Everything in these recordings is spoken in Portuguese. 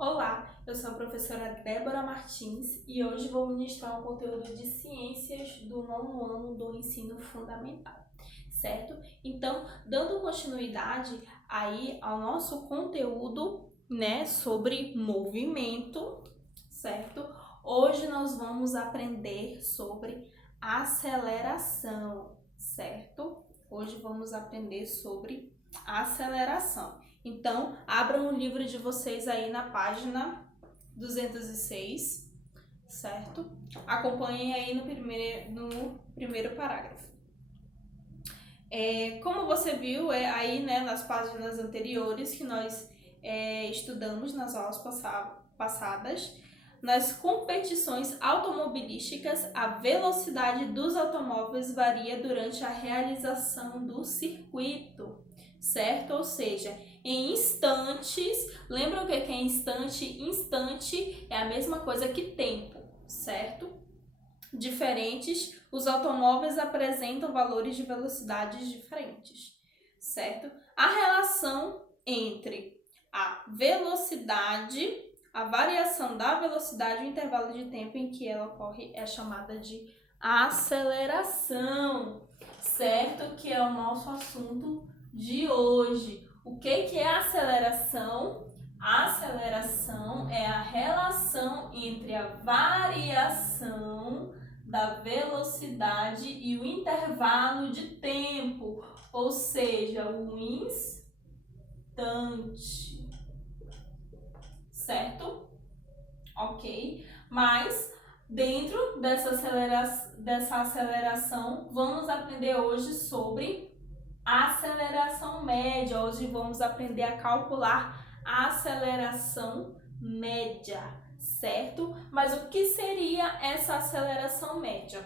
Olá, eu sou a professora Débora Martins e hoje vou ministrar um conteúdo de ciências do nono ano do ensino fundamental, certo? Então, dando continuidade aí ao nosso conteúdo, sobre movimento, certo? Hoje nós vamos aprender sobre aceleração, certo? Hoje vamos aprender sobre aceleração. Então, abram o livro de vocês aí na página 206, certo? Acompanhem aí no primeiro parágrafo. Como você viu aí, nas páginas anteriores que nós estudamos nas aulas passadas, nas competições automobilísticas, a velocidade dos automóveis varia durante a realização do circuito, certo? Ou seja, em instantes, lembra o que é instante? Instante é a mesma coisa que tempo, certo? Diferentes, os automóveis apresentam valores de velocidades diferentes, certo? A relação entre a velocidade, a variação da velocidade e o intervalo de tempo em que ela ocorre é chamada de aceleração, certo? Que é o nosso assunto de hoje. O que é aceleração? A aceleração é a relação entre a variação da velocidade e o intervalo de tempo, ou seja, o instante, certo? Ok? Mas dentro dessa aceleração, vamos aprender hoje sobre aceleração média. Hoje vamos aprender a calcular a aceleração média, certo? Mas o que seria essa aceleração média?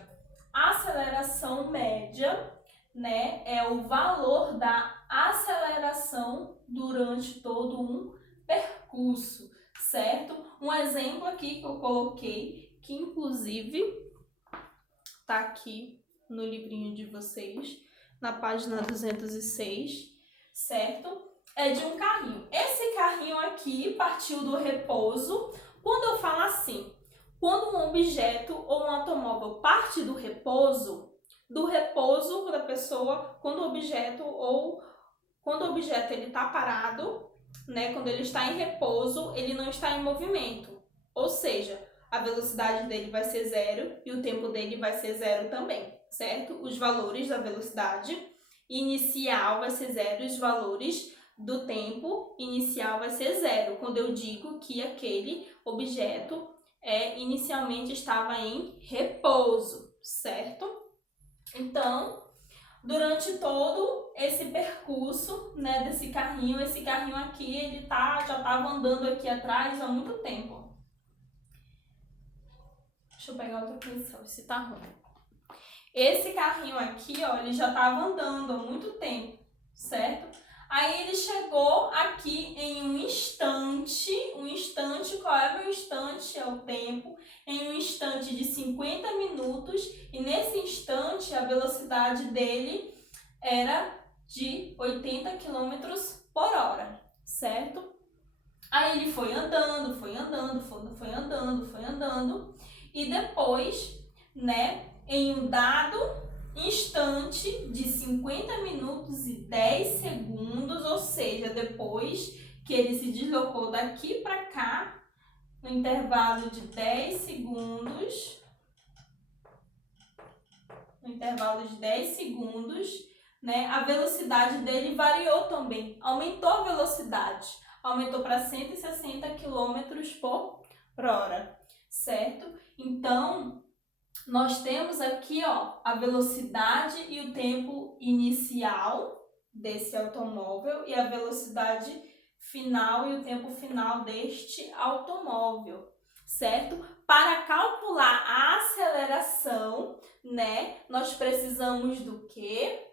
A aceleração média, é o valor da aceleração durante todo um percurso, certo? Um exemplo aqui que eu coloquei, que inclusive tá aqui no livrinho de vocês, na página 206, certo? É de um carrinho. Esse carrinho aqui partiu do repouso. Quando eu falo assim, quando um objeto ou um automóvel parte do repouso da pessoa, quando o objeto ele está parado, quando ele está em repouso, ele não está em movimento. Ou seja, a velocidade dele vai ser zero e o tempo dele vai ser zero também, certo? Os valores da velocidade inicial vai ser zero e os valores do tempo inicial vai ser zero, quando eu digo que aquele objeto inicialmente estava em repouso, certo? Então, durante todo esse percurso, desse carrinho, esse carrinho aqui, ele já estava andando aqui atrás há muito tempo. Deixa eu pegar outra posição, esse tá ruim. Esse carrinho aqui, ele já estava andando há muito tempo, certo? Aí ele chegou aqui em um instante, qual é o meu instante? É o tempo, em um instante de 50 minutos, e nesse instante a velocidade dele era de 80 km por hora, certo? Aí ele foi andando, e depois, em um dado instante de 50 minutos e 10 segundos, ou seja, depois que ele se deslocou daqui para cá, no intervalo de 10 segundos, a velocidade dele variou também, aumentou a velocidade, aumentou para 160 km por hora, certo? Então, nós temos aqui, a velocidade e o tempo inicial desse automóvel e a velocidade final e o tempo final deste automóvel, certo? Para calcular a aceleração, nós precisamos do quê?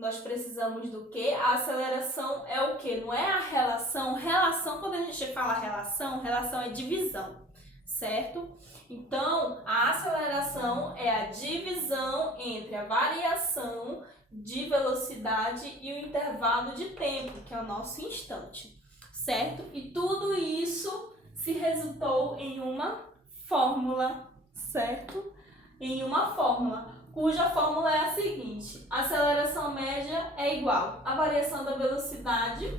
A aceleração é o quê? Não é a relação. Relação, quando a gente fala relação é divisão, certo? Então, a aceleração é a divisão entre a variação de velocidade e o intervalo de tempo, que é o nosso instante, certo? E tudo isso se resultou em uma fórmula, certo? Em uma fórmula, cuja fórmula é a seguinte: a aceleração média é igual à variação da velocidade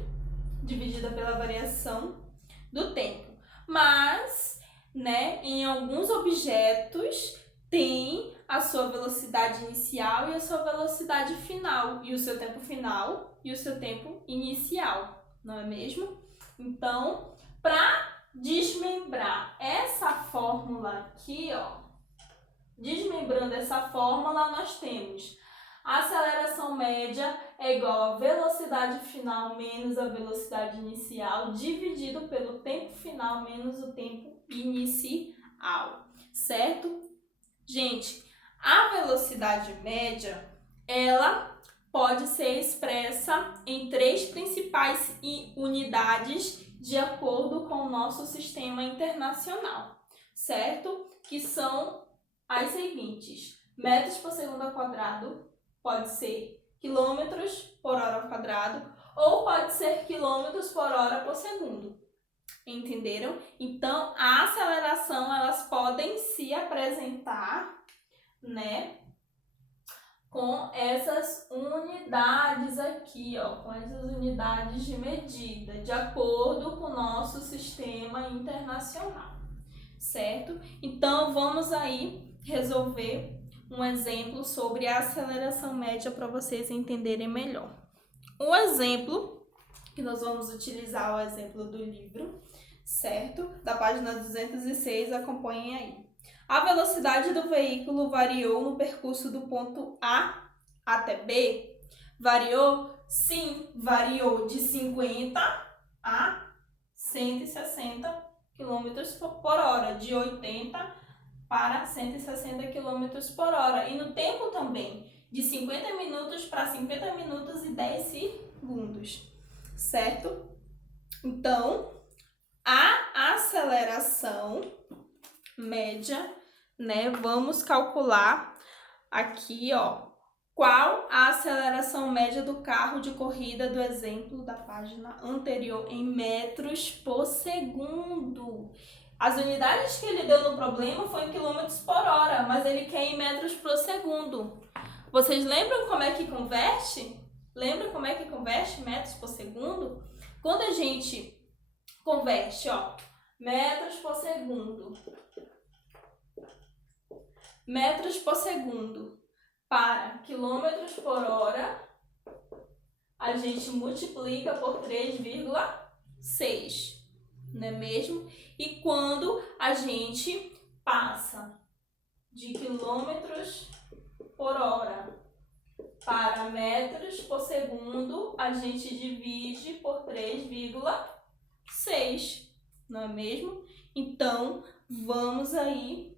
dividida pela variação do tempo. Mas, né, em alguns objetos tem a sua velocidade inicial e a sua velocidade final, e o seu tempo final e o seu tempo inicial, não é mesmo? Então, para desmembrar essa fórmula aqui, ó, desmembrando essa fórmula, nós temos a aceleração média é igual à velocidade final menos a velocidade inicial dividido pelo tempo final menos o tempo inicial, certo? Gente, a velocidade média, ela pode ser expressa em 3 principais unidades de acordo com o nosso sistema internacional, certo? Que são as seguintes: metros por segundo ao quadrado, pode ser quilômetros por hora ao quadrado, ou pode ser quilômetros por hora por segundo. Entenderam? Então, a aceleração, elas podem se apresentar, né, com essas unidades aqui, ó, com essas unidades de medida, de acordo com o nosso sistema internacional, certo? Então, vamos aí resolver um exemplo sobre a aceleração média para vocês entenderem melhor. O exemplo que nós vamos utilizar é o exemplo do livro, certo? Da página 206, acompanhem aí. A velocidade do veículo variou no percurso do ponto A até B? Variou? Sim, variou de 50 a 160 km por hora, de 80 para 160 km por hora. E no tempo também, de 50 minutos para 50 minutos e 10 segundos, certo? Então, a aceleração média, né? Vamos calcular aqui, ó, qual a aceleração média do carro de corrida do exemplo da página anterior em metros por segundo. As unidades que ele deu no problema foi em quilômetros por hora, mas ele quer em metros por segundo. Vocês lembram como é que converte? Lembra como é que converte metros por segundo? Quando a gente converte, ó, metros por segundo para quilômetros por hora, a gente multiplica por 3,6, não é mesmo? E quando a gente passa de quilômetros por hora para metros por segundo, a gente divide por 3,6, não é mesmo? Então, vamos aí.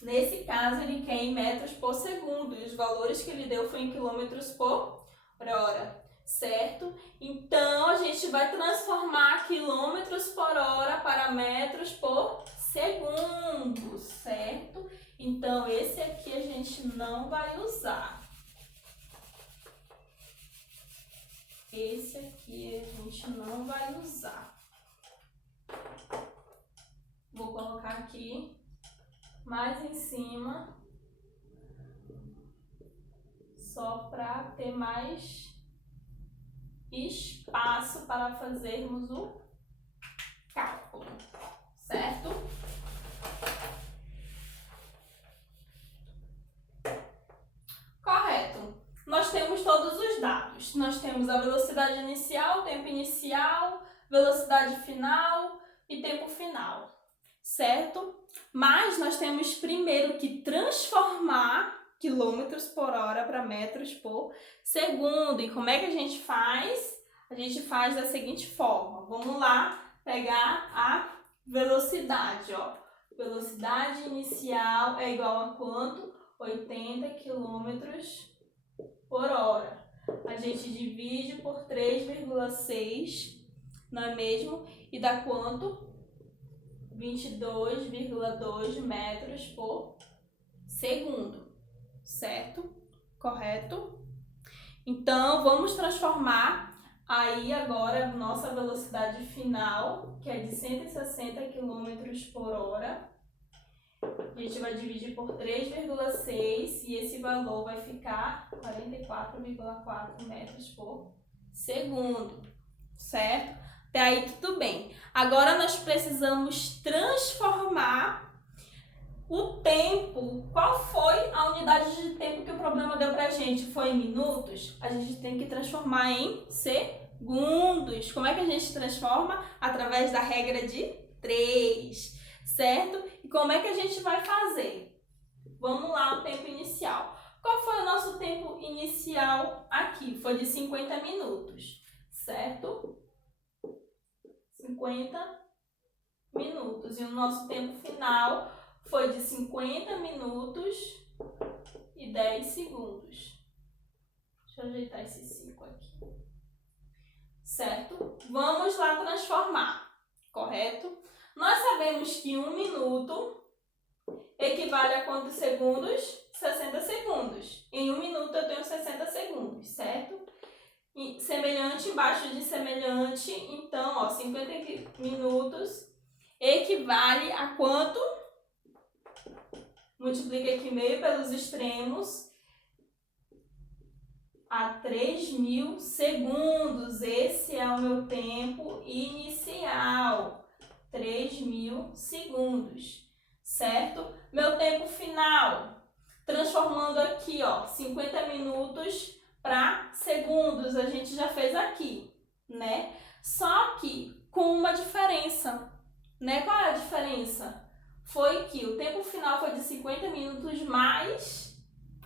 Nesse caso, ele quer em metros por segundo e os valores que ele deu foi em quilômetros por hora, certo? Então, a gente vai transformar quilômetros por hora para metros por segundo, certo? Então, esse aqui a gente não vai usar. Esse aqui a gente não vai usar. Vou colocar aqui mais em cima, só para ter mais espaço para fazermos o cálculo, certo? Correto. Nós temos todos os dados. Nós temos a velocidade inicial, tempo inicial, velocidade final e tempo final, certo? Mas nós temos primeiro que transformar quilômetros por hora para metros por segundo. E como é que a gente faz? A gente faz da seguinte forma. Vamos lá pegar a velocidade, ó. Velocidade inicial é igual a quanto? 80 quilômetros por hora. A gente divide por 3,6, não é mesmo? E dá quanto? 22,2 metros por segundo, certo? Correto? Então, vamos transformar Aí agora nossa velocidade final, que é de 160 km por hora, a gente vai dividir por 3,6 e esse valor vai ficar 44,4 metros por segundo, certo? Até aí tudo bem. Agora nós precisamos transformar o tempo. Qual foi a unidade de tempo que o problema deu pra gente? Foi em minutos? A gente tem que transformar em segundos. Como é que a gente transforma? Através da regra de 3, certo? E como é que a gente vai fazer? Vamos lá, o tempo inicial. Qual foi o nosso tempo inicial aqui? Foi de 50 minutos, certo? 50 minutos. E o nosso tempo final foi de 50 minutos e 10 segundos. Deixa eu ajeitar esse 5 aqui. Certo? Vamos lá transformar, correto? Nós sabemos que 1 minuto equivale a quantos segundos? 60 segundos. Em 1 minuto eu tenho 60 segundos, certo? E semelhante embaixo de semelhante, então, ó, 50 minutos equivale a quanto? Multiplica aqui meio pelos extremos, a 3.000 segundos. Esse é o meu tempo inicial, 3.000 segundos, certo? Meu tempo final, transformando aqui, ó, 50 minutos para segundos, a gente já fez aqui, né? Só que com uma diferença, né? Qual é a diferença? Foi que o tempo final foi de 50 minutos mais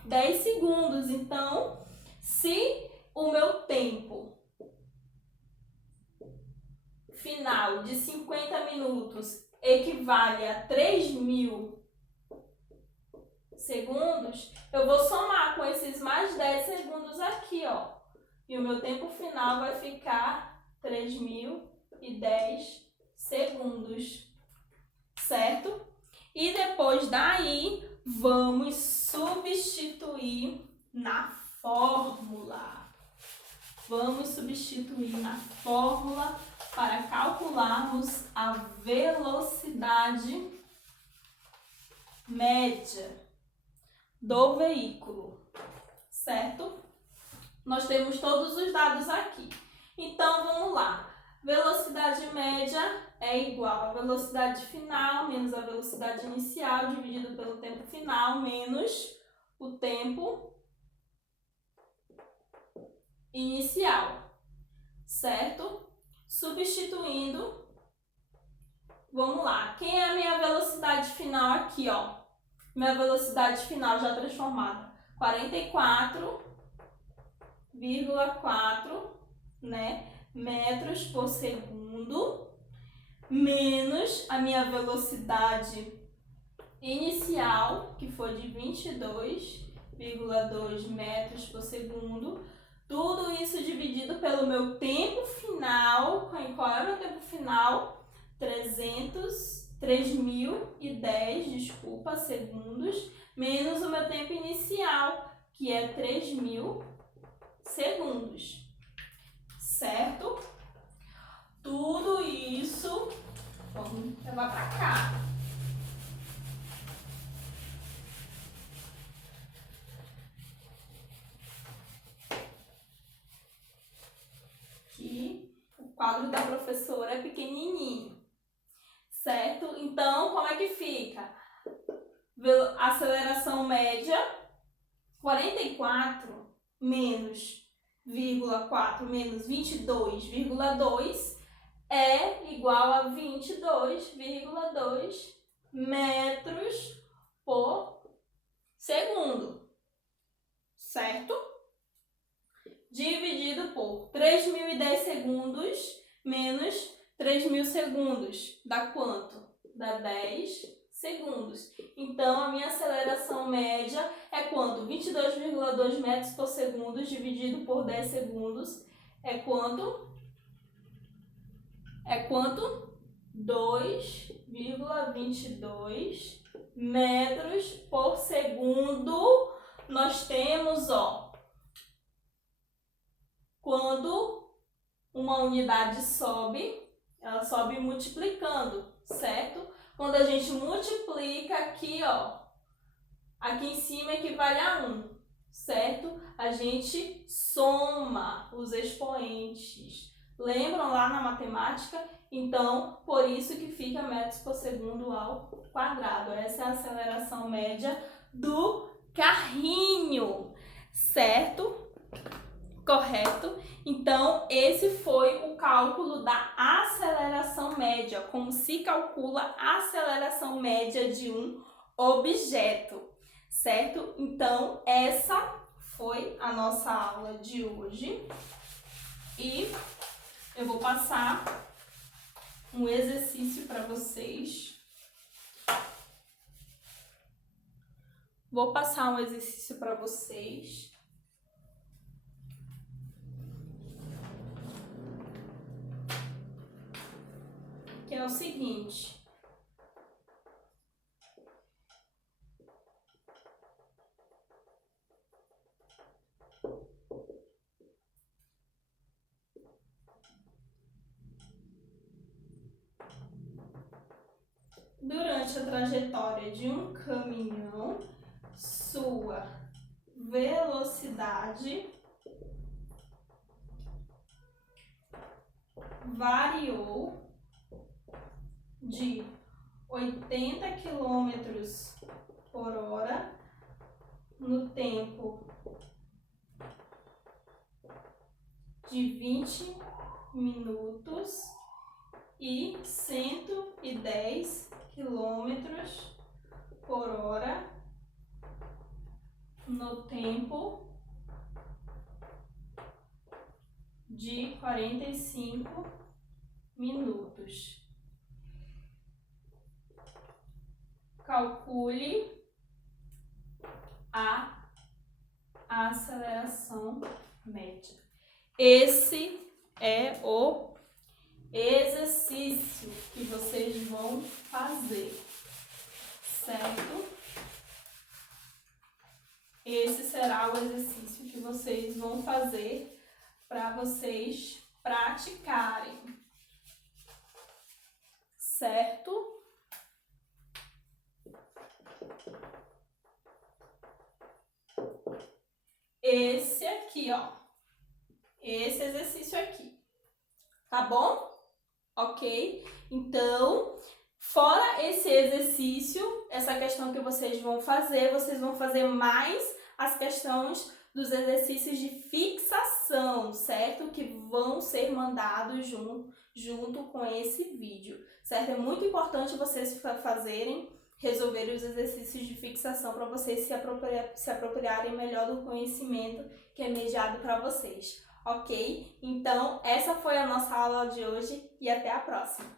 10 segundos. Então, se o meu tempo final de 50 minutos equivale a 3.000 segundos, eu vou somar com esses mais 10 segundos aqui, ó. E o meu tempo final vai ficar 3.010 segundos, certo? E depois daí, vamos substituir na fórmula. Vamos substituir na fórmula para calcularmos a velocidade média do veículo, certo? Nós temos todos os dados aqui. Então, vamos lá. Velocidade média é igual a velocidade final menos a velocidade inicial dividido pelo tempo final menos o tempo inicial, certo? Substituindo, vamos lá. Quem é a minha velocidade final aqui, ó? Minha velocidade final já transformada, 44,4, né, metros por segundo, menos a minha velocidade inicial, que foi de 22,2 metros por segundo. Tudo isso dividido pelo meu tempo final. Qual é o meu tempo final? 3.010, segundos, menos o meu tempo inicial, que é 3.000 segundos, certo? Tudo isso, vamos levar para cá. Aqui, o quadro da professora é pequenininho, certo? Então, como é que fica? Aceleração média, 44 menos 0,4 menos 22,2 é igual a 22,2 metros por segundo, certo? Dividido por 3.010 segundos menos 3.000 segundos. Dá quanto? Dá 10 segundos. Então, a minha aceleração média é quanto? 22,2 metros por segundo dividido por 10 segundos é quanto? 2,22 metros por segundo. Nós temos, ó, quando uma unidade sobe, ela sobe multiplicando, certo? Quando a gente multiplica aqui, ó, aqui em cima equivale a 1, certo? A gente soma os expoentes. Lembram lá na matemática? Então, por isso que fica metros por segundo ao quadrado. Essa é a aceleração média do carrinho, certo? Correto? Então, esse foi o cálculo da aceleração média, como se calcula a aceleração média de um objeto, certo? Então, essa foi a nossa aula de hoje e eu vou passar um exercício para vocês. Vou passar um exercício para vocês. Que é o seguinte. Durante a trajetória de um caminhão, sua velocidade variou de 80 km por hora no tempo de 20 minutos e 110 km por hora no tempo de 45 minutos. Calcule a aceleração média. Esse é o exercício que vocês vão fazer, certo? Esse será o exercício que vocês vão fazer para vocês praticarem, certo? Esse aqui, ó. Esse exercício aqui. Tá bom? Ok? Então, fora esse exercício, essa questão que vocês vão fazer mais as questões dos exercícios de fixação, certo? Que vão ser mandados junto com esse vídeo, certo? É muito importante vocês resolverem os exercícios de fixação para vocês se apropriarem melhor do conhecimento que é mediado para vocês, ok? Então, essa foi a nossa aula de hoje e até a próxima!